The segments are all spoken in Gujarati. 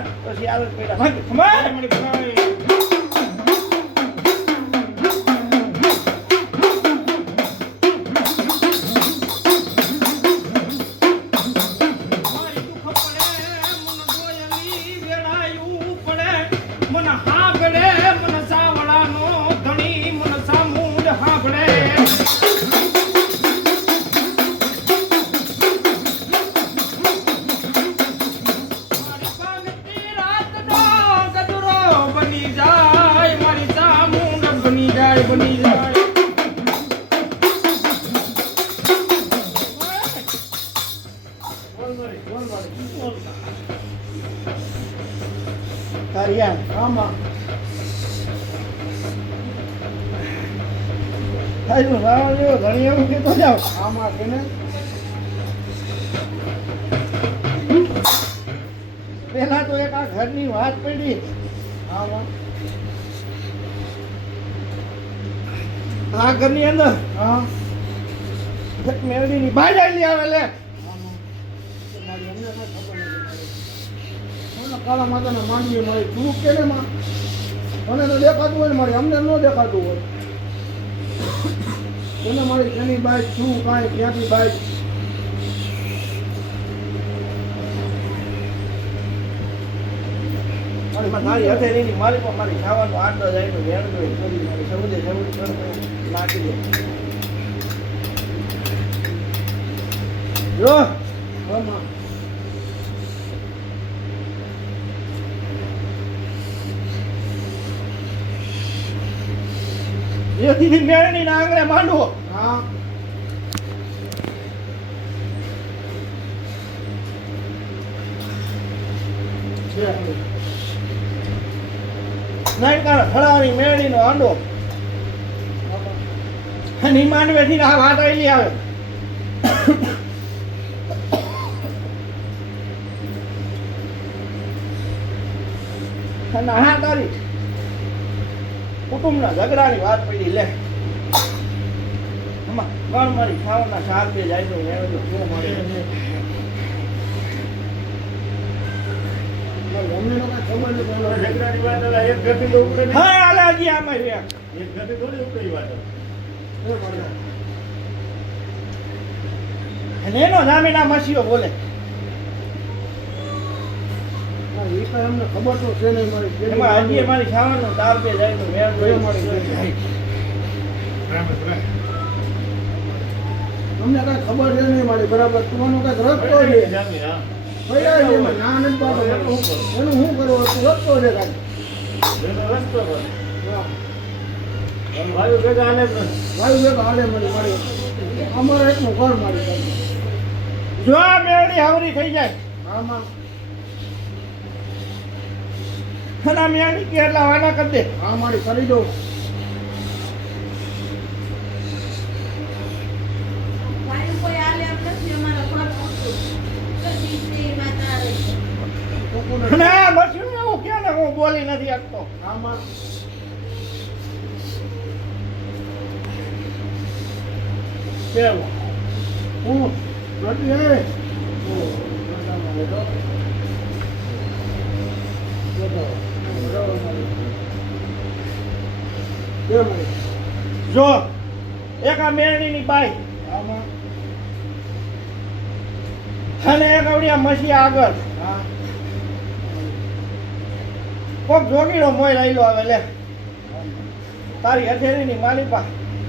હતા પછી આવે પેલા ખમા મને ભાઈ બની જાય કારિયા આમાં થાયું રાવણ્યો ઘણી એવું કેતો જાવ આમાં કે ને પેલા તો એક આ ઘરની વાત પડી આમાં આ ઘરની અંદર હા એક મેળવીની બાજ આવી આવે લે કાળા માતાને માંડવી મારી તું કેને માં મને તો દેખાતું હોય ને મારી અમને ન દેખાતું હોય એને મારી શેની બાઈક શું કાંઈ ક્યાંથી બાઈક મારી હથેળીની મારી પણ મારી ખાવાનું આંડો જાય તો વેણતો મારી સમુદ્ર નાખી દે જો એ દીદી મેળની ના આંગણે માંડવો હા નાઈ કાર ફળાની મેળની નો આંડો અને માંડવે થી આ વાત આવેલી આવે અને હા તારી કુટુંબના ઝઘડાની વાત પડી લે ગણ મારી ખાવાના સાર બે જાય તો શું મળે એનો જામીના મસીઓ બોલે અમને ખબર તો છે નહીં મારી એમાં હજી મારી ખાવાનો દાર બે જાય તો મેળ અમને કઈ ખબર છે નહીં મારી બરાબર તમારો કઈક રસ્તો છે એનું શું કરવું રસ્તો છે રસ્તો વાયુ ભેગા હાલે મારી અમારે એકનું ઘર મારી જો આ મેળી હાવરી થઈ જાય આમાં ખાના મિયાની કેટલા વાના કરી દે હા મારી કરી દો ના બસ્યું એવું કે ને હું બોલી નથી શકતો આમાં કેવું હું નથી જો એક આ મેળણીની બાઈ અને એક આવડી મસી આગળ કોક જોગીડો મોય રહેલો આવે લે તારી હથેળીની માલિપા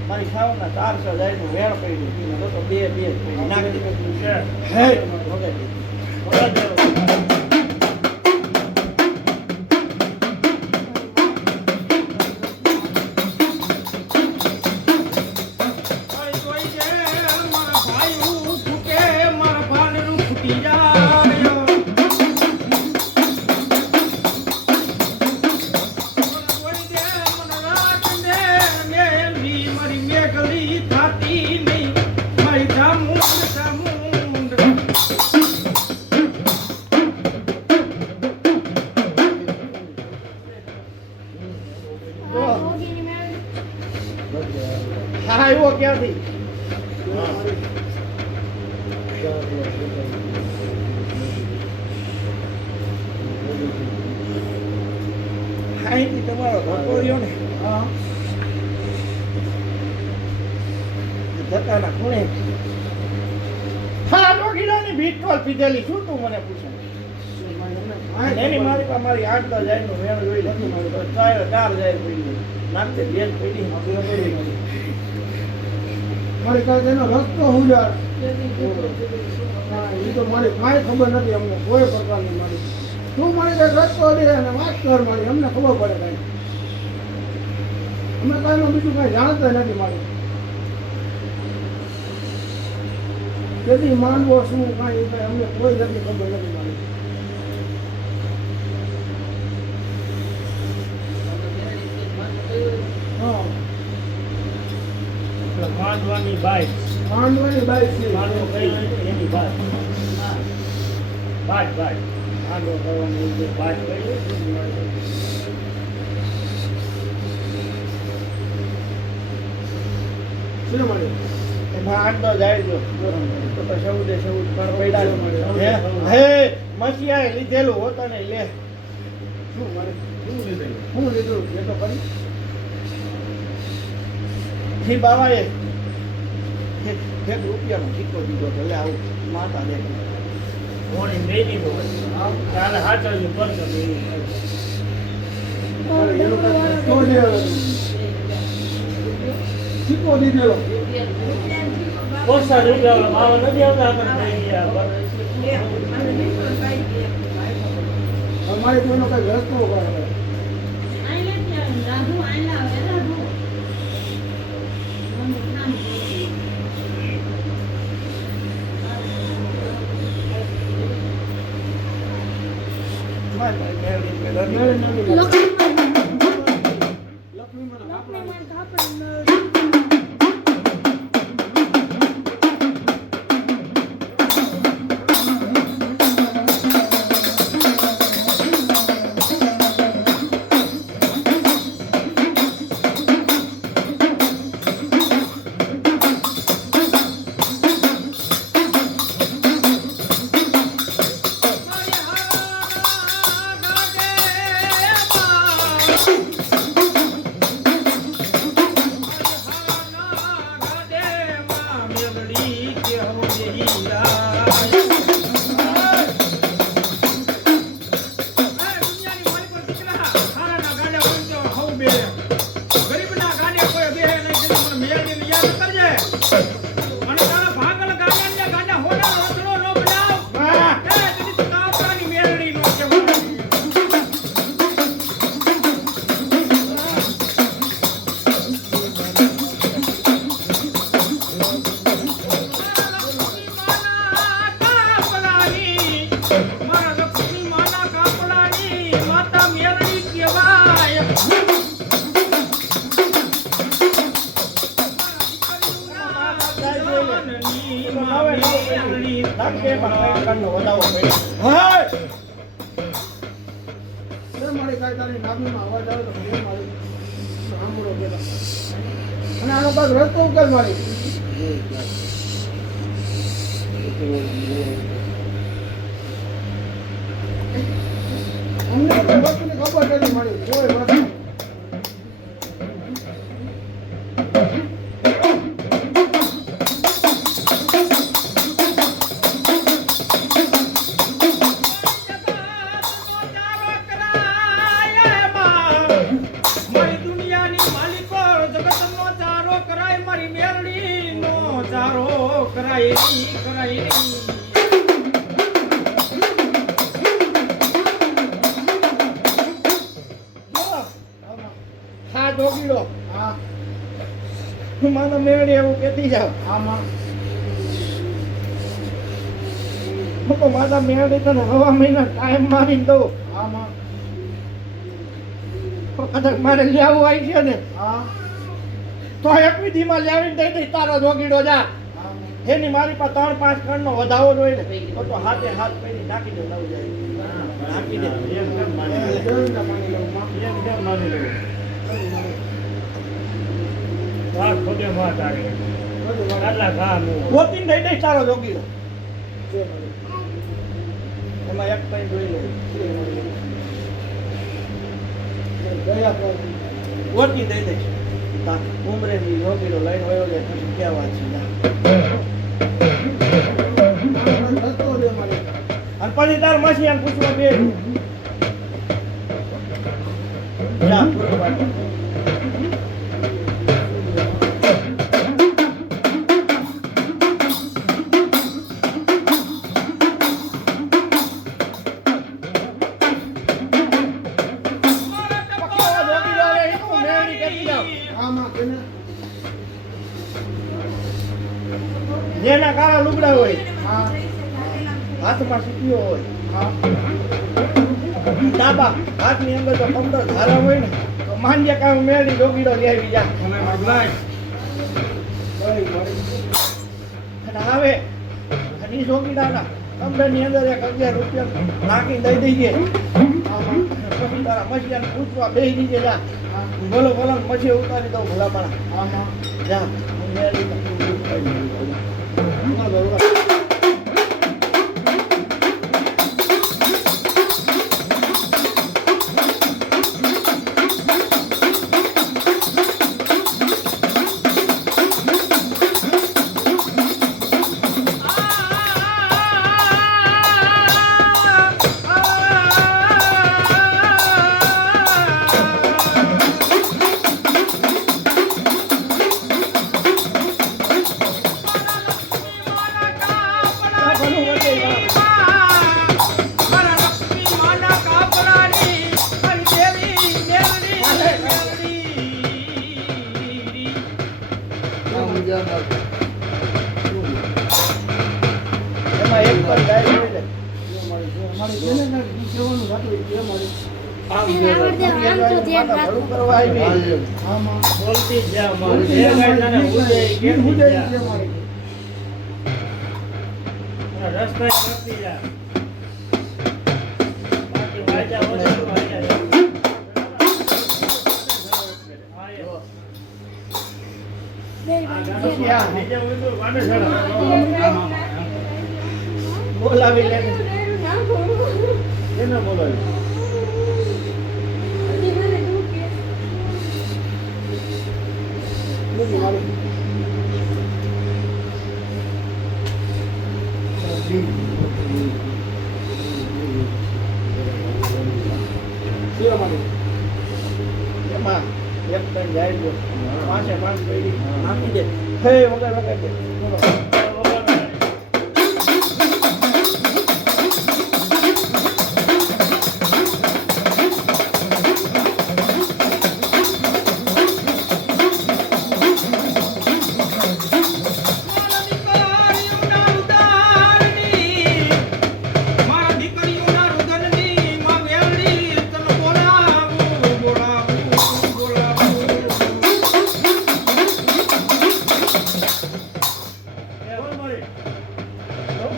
મારી ખાવાના 400 જાય નું વેણ પડ્યું તો બે નાખી હે આવ્યો ક્યાંથી અહીંથી તમારો ધક્કો રહ્યો ને હા ધક્કાના ખૂણે હા ડોગીડાની ભીટકોલ પીધેલી શું તું મને પૂછે એની મારી પાસે મારી 8-10 જાયનું વેણ જોઈ લે મારી પાસે 4 જાય પડી નાખતે બેન પડી મારી પાસે એનો રસ્તો હું યાર એ તો મારી કાંઈ ખબર નથી અમને કોઈ પ્રકારની મારી તું મારી કઈ રસ્તો દે અને વાત કર મારી અમને ખબર પડે કાંઈ અમે કાંઈ બીજું કાંઈ જાણતા નથી મારી તેથી માનવો શું કાંઈ કાંઈ અમને કોઈ નથી ખબર નથી મારી હા માંડવાની બાઈક માંડવાની બાઈક છે માંડવો કરી એની બાઈક બાઈક આંડો કરવાની જે બાઈક કરી શું મારી એમાં 8-10 જાય જો તો સૌદે સૌદ પણ પડ્યા હે મસીહાએ લીધેલું હોતા ને લે શું મારી શું લીધું એ તો કરી થી બાવાએ એક રૂપિયાનો સિક્કો દીધો તો લે આવું માતા દે મોડી દઈ દીધો કાલે હાચવ્યું કરજો એનું તો જે સિક્કો દીધેલો ઓછા રૂપિયા માવા નથી આવતા આપણે થઈ ગયા અમારી કોઈનો કઈ રસ્તો કરે અને આનો પાછો રસ્તો ઉકેલ મારી અમને કોઈ વસ્તુની ખબર નથી મળી કોઈ વસ્તુ હા ડોગીડો હા મને મેળે એવું કહેતી જાવ આમાં હું તો માતા મેળે તને હવા મહિના ટાઈમ મારીને દઉં આમાં કદાચ મારે લેવું આવી છે ને હા તો એક વિધિમાં લાવીને દઈ દઈ તારો ડોગીડો જા એની મારી પાસે 3-5 કણનો વધાવો જોઈએ ને તો હાથે હાથ પડી નાખી દે નવ જાય નાખી દે એકદમ માની લેવું વાત ખોટે વાત આવી આટલા કામ ગોતીને દઈ દઈ તારો ડોગીડો એમાં એક કઈ જોઈ લે દયા પ્રભુ. ગોતી દઈ દઈશ તા ઉમરેથી જોગીડો લઈને વયો જાય પછી કેવા છે જા. મને રસ્તો દે મારી. અને પછી તાર મસીયાને પૂછવા બે જા પૂરો પાડો. આમાં કેને જેના કાળા લુગડા હોય હા હાથમાં સીટીઓ હોય હા ડાબા હાથની અંદર તો કમર ધારા હોય ને તો માંડ્યા કામ મેળી જોગીડો લેવી જા. બરી બરી અને હવે અને ઈ જોગીડાના કમરની અંદર 1000 રૂપિયા નાખી દઈ દઈએ. આમાં પછી તારા મસીયાને પૂછવા બેસી દીજે જા. હા બોલો બોલો મસી ઉતારી દઉં ભલામણા આમાં જા. મેળી બરોબર. એમાં એક પર ગાય હોય ને મારી કેને ને પૂછવાનું હતું એ મારી ભલું કરવા આવી આમાં બોલતી જ જા મારે. જે ગાય તને ઉડે એ કેમ હું જા. જઈ મારી રસ્તા કરતી જા. બાકી વાજા વગર વાજા જા. નીચે ઊંધું વાડે ચડાવ. બોલાવી લે એને બોલાવી. બધી મારી એ મારી એમાં એક ત્રણ જાય જો 5 પડી નાખી દે હે વગર વગર દે બોલો.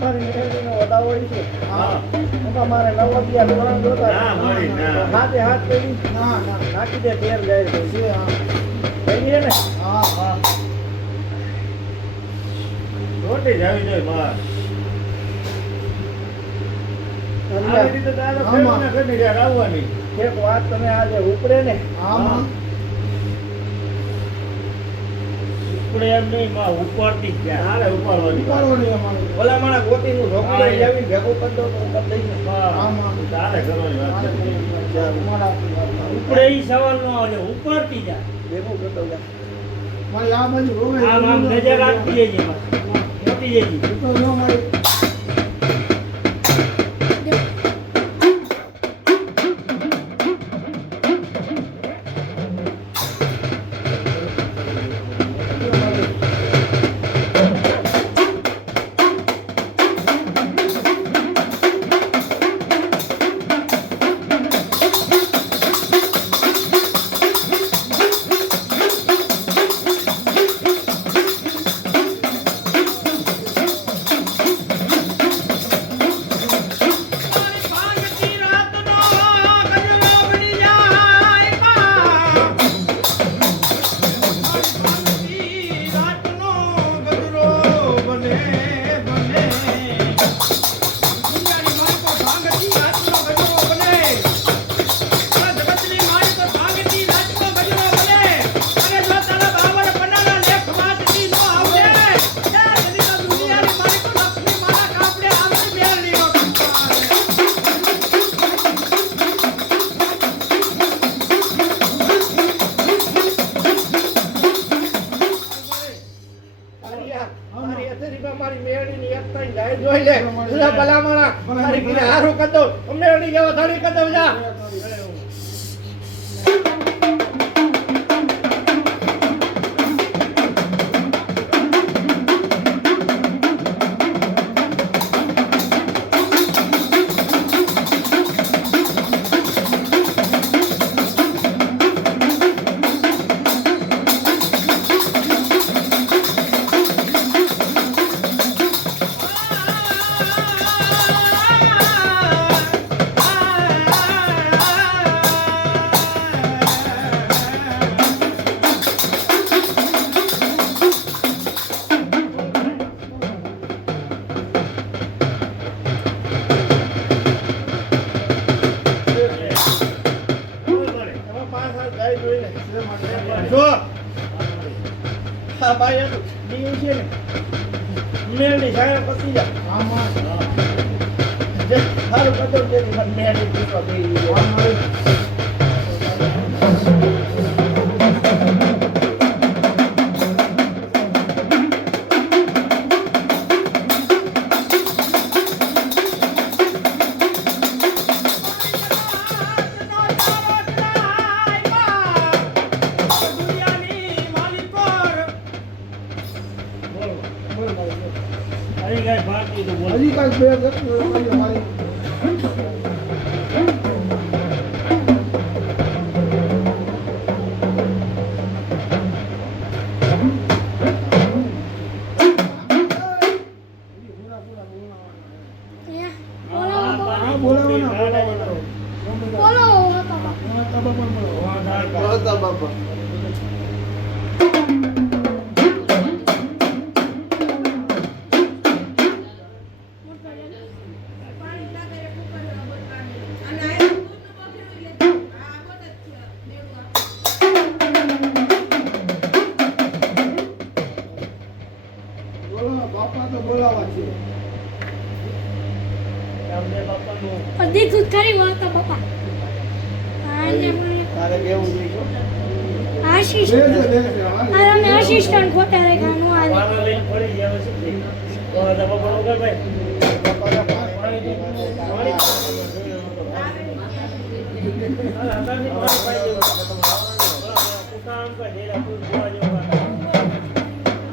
મારી મેળવીનો વધાવો હોય છે હા. એમાં મારે નવડિયા ધોરણ જોતા ના મળી ના. હાથે હાથ પડી ના ના નાખી દે તેલ જાય તો છે હા કહીએ ને હા હા રોટી જ આવી જોઈએ બહાર. આવી રીતે તારે આમાં. ફેરવીને ઘરની ઘેર આવવાની. એક વાત તમે આજે ઉપડે ને આમાં ઉપડે એમ નહીં માં ઉપરથી જ જા. તારે ઉપાડવાની. ઉપાડવાની અમારી ઓલા માણા ગોતીનું ઢોકળું હા, એ. આવી ભેગું કરી દો તો હું કરી દઈશ. હા. આમાં. તારે કરવાની વાત મારે છે. અમારા ઉપડે ઈ સવાલ નો આવે ઉપરથી જા. ભેગું કરતો જા. મારી આ બાજુ રોવે આમ આમ નજર રાખતી જજે બસ. મોટી જજી. તો જો મારી યાર મારી અથેરીમાં મારી મેળીની એક ત્રણ ગાય જોઈ લે તુલા ભલામણા મારી ઘરે હારું કર દો મેળી જેવા થોડી કર દો જા જો હા ભાઈ ડી છે ને મેળી જાય પછી જા આમાં જે હારું કદો જે મને મેળી પૂછવા ગઈ હજી કાંઈ બાકી તો બોલો. હજી કાંઈક બે જતું મારી આ બોલાવો. બોલો બાપા બાપા તો બોલાવા છે રામદેવ બાપાનું બધી તું ખરી વાત બાપા આને મને તારે કેવું જોઈશું આશીષ બે છે આને આસિસ્ટન્ટ ખોટા રેખા નો આવે વાળા લઈને પડી જાય હવે શું થઈ? તો આ તો બાપા વગર ભાઈ. હા, અત્યારની પાણી પાઈ દેવું. કુકા આમ કાંઈ ઢેરા કોઈ જોવા જેવું કાંઈ.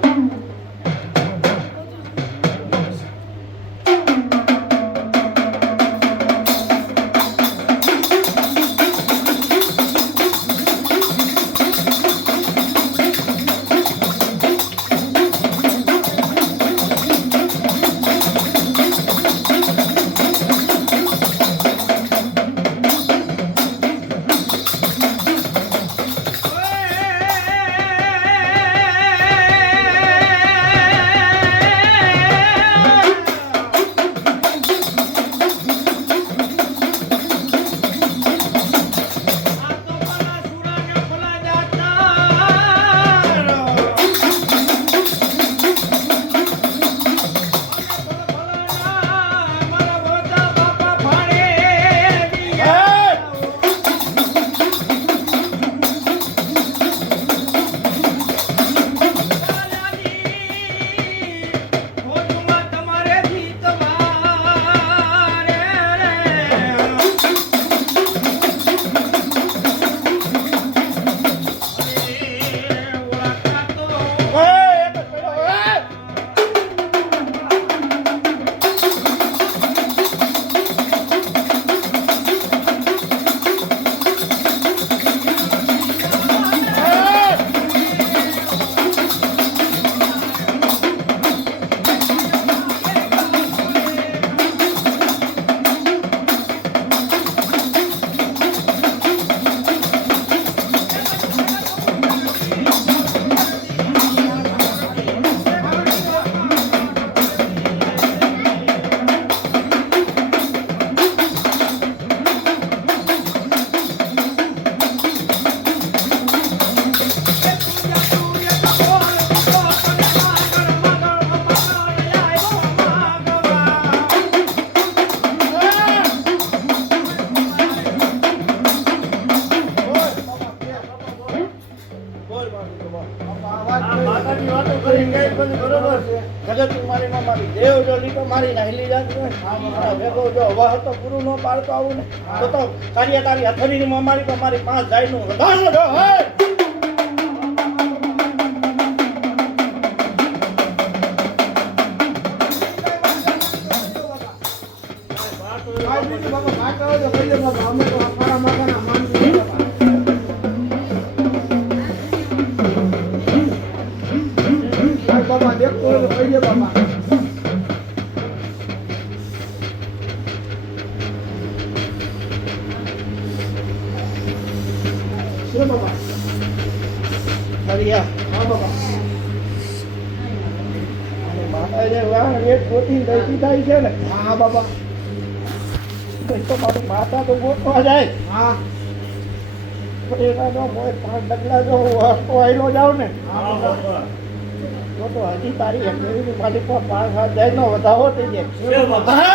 કહે બધી બરોબર છે. જગત મારીમાં મારી દેવ જો લીટો મારી નાહેલી જાત ને મારા ભેગો જો વાહ તો પૂરું ન પાડતો આવું ને તો કાર્ય તારી હથેળીમાં મારી તો મારી પાંચ જાયનું વધારો જો હે કાંઈ નહીં બાપા, વાત આવે તો કહીએ બાપા, અમે તો અમારા માતાના માનવી છીએ બાપા. કાંઈ બાપા દેખતો હોય તો કહીએ બાપા. શું બાપા? કાર્ય હા બાપા. અને માતા જે વાહ એક ગોતી દઈતી થાય છે ને હા બાપા. તો મારી માતા તો ગોતવા જાય હા પણ એના જો મોય 5 ડગલા જો હસતો આયલો જાવ ને હા બાપા તો હજી તારી હથેળીની મારી પર 5 જાયનો વધાવો થઈ જાય શું બાપા હે!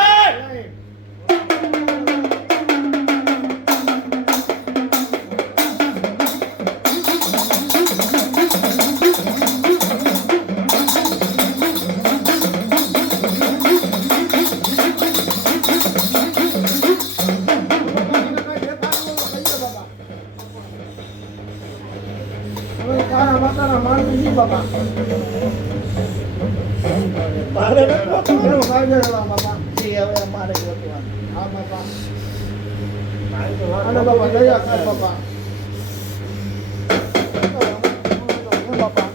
અમે તારા માતાના માનવી છીએ બાપા. મારે નથી ગોતવાનું. એનો કાયદો રહેવા બાપા. જી, હવે અમારે ગોતવાનું. હા બાપા. મારી તો વાત અને બાપા દયા કર બાપા. બાપા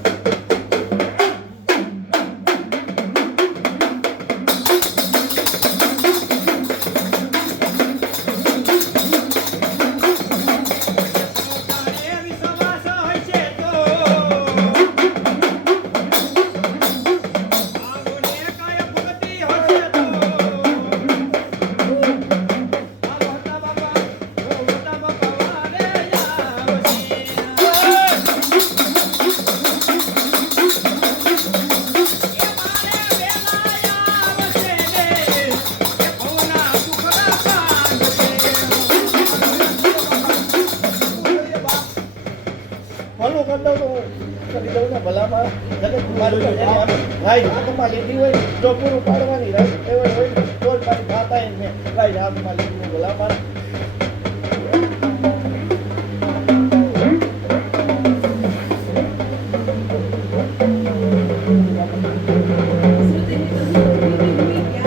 ભલું કરી દઉં તો કરી દઉં ને ભલામાં જગત મારી તો જેની રાઈ હાથમાં લીધી હોય જો પૂરું પાડવાની રાઈ ટેવડ હોય તો જ મારી માતાએ મેં રાઈ હાથમાં લીધી હોય ભલામાં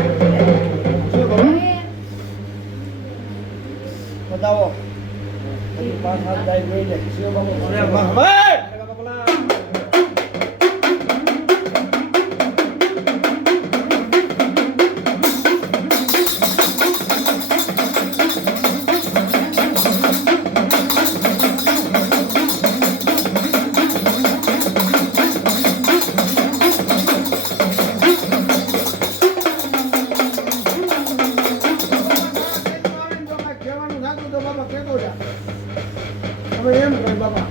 શું બાપા? બતાવો હજી 5-7 જાય જોઈ લે શું બાપા? હવે! કહેવાનું થાતું તો બાપા કહેતો જા. હવે એમ કહે બાપા.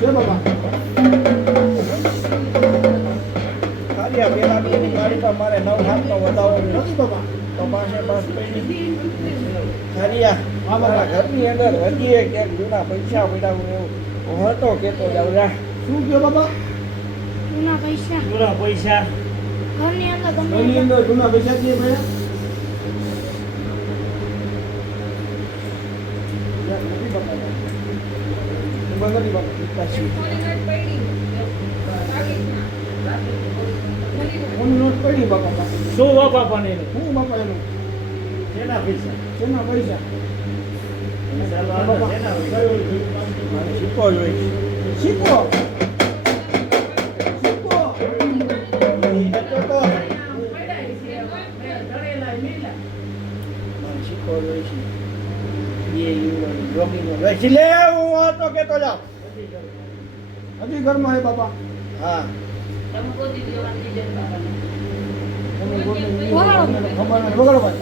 શું બાપા? કાર્ય પેલા બેની ગાડી પર મારે 9-7 નો વધાવો નથી બાપા. તો 5 પડી કાર્ય હા, મારા બાપા. ઘરની અંદર હજી એક જૂના પૈસા પડ્યા હું એવું હતો કેતો જાઉં રા શું કહ્યો બાપા? જૂના પૈસા પૂરા પૈસા ઘરની અંદર ગમે ઘરની તે. અંદર જૂના પૈસા છે ભાઈ. નથી બાપા. નથી બાપા. કોની નોટ પડી બાપા પાસે? શું બાપા પણ એને શું બાપા એનું? શેના પૈસા શેના પૈસા? ચાલો આના શેના પૈસા મારે શીખવો જોઈએ શીખો. શીખો. એ તો મારે શીખવો જોઈએ છે એ જોગીનો વેચી લે હું હતો કેતો જાઉં હજી ઘરમાં હે બાપા. હા તમે ગોતી વગાડો. ખબર નથી. વગાડો ભાઈ.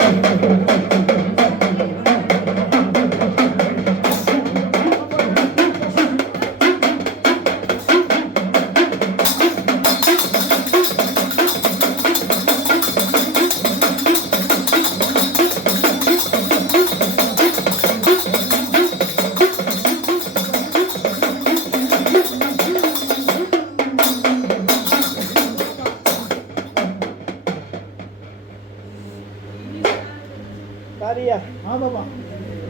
કારિયા હા બાપા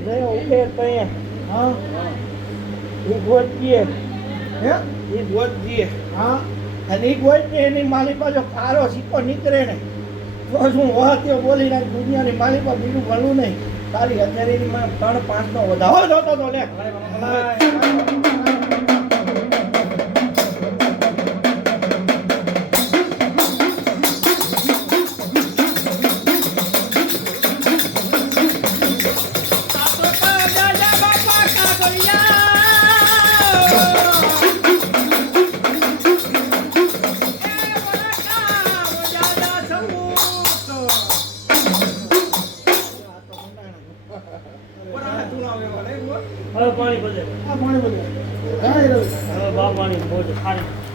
જય ઉઠે તઈએ હા ઈ ગોતીએ હે ઈ ગોતીએ હા અને ઈ ગોતીએ એની માલિકા જો કારો સિક્કો નીકળે ને તો શું વહત્યો બોલી નાખ દુનિયાની માલિકા બીજું ભલું નહીં તારી હથેળીની માં 3-5 નો વધારો જોતો તો લે હવે પાણી બધે આ પાણી બધું જાય રહ્યું હવે બાપાની મોજ ખારી